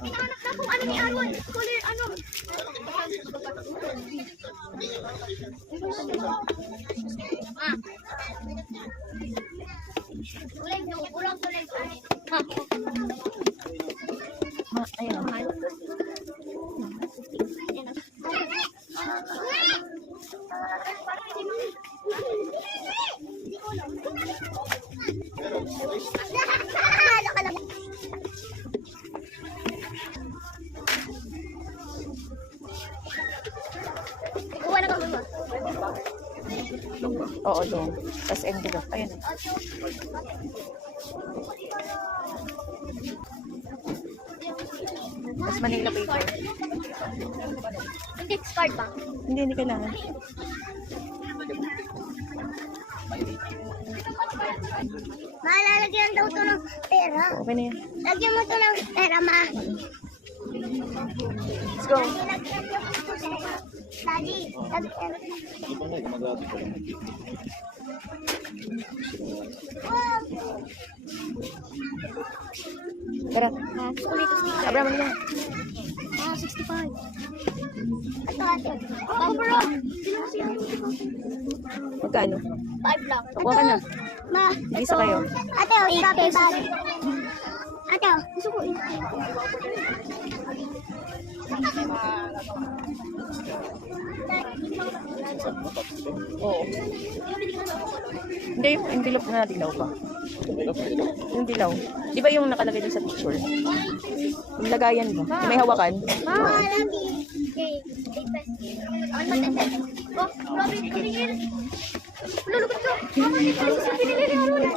Pinaanak na kung ano ni Aaron. Color ano. Ah. Kulay blue. Kurang kulay blue. Ha. Ayan. Kuha na kami mo. Oo, doon. Tapos envelope. Ayan. Tapos Manila paper. Index card ba? Hindi kailangan. Malalagyan daw to ng pera. Okay na yan. Lagyan mo to ng pera, ma. Let's go. Daddy, lagyan. Tara. Ulit sticker. Abra mo na. 65. Ito, ate. Oh, bro. Magkano? 5 lang. Kuha ka na. Ma, Isa kayo. ate, oh, copy bag. Ate, oh, gusto ko Oo. Hindi, yung envelope na dilaw pa. Yung dilaw. Di ba yung nakalagay din sa picture? Yung lagayan mo. May hawakan. Ma, lagi. Okay. Ano matanda? Oh, grabe, pinigil. Lulugot ko. Mama, may pala sa pinili ni Aruna.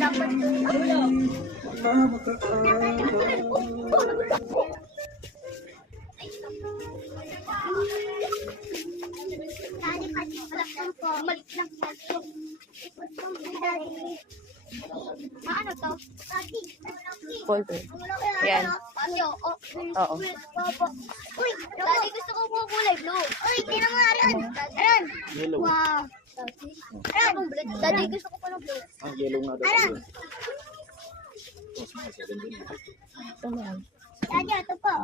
Dapat. Daddy, pati lang po. Malik lang po. Ano to? Daddy, Folder. Yan. Oo. Uy, Daddy, gusto ko po kulay blue. Uy, tingnan mo nga rin. Aran. Wow. Aran. Daddy, gusto ko pa ng blue. Ang yellow nga daw. Aran. Ito na yan. Daddy, ito po.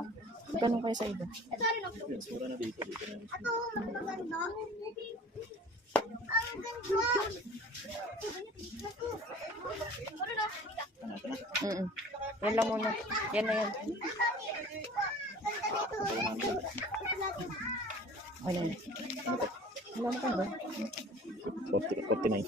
Magkano kayo sa iba? Ito rin ang blue. Yes, mura na dito. Dito na. Ito, maganda. Ang ganda. Yan lang muna. Yan na yan. Wala na. Wala na ka ba? 49. 100.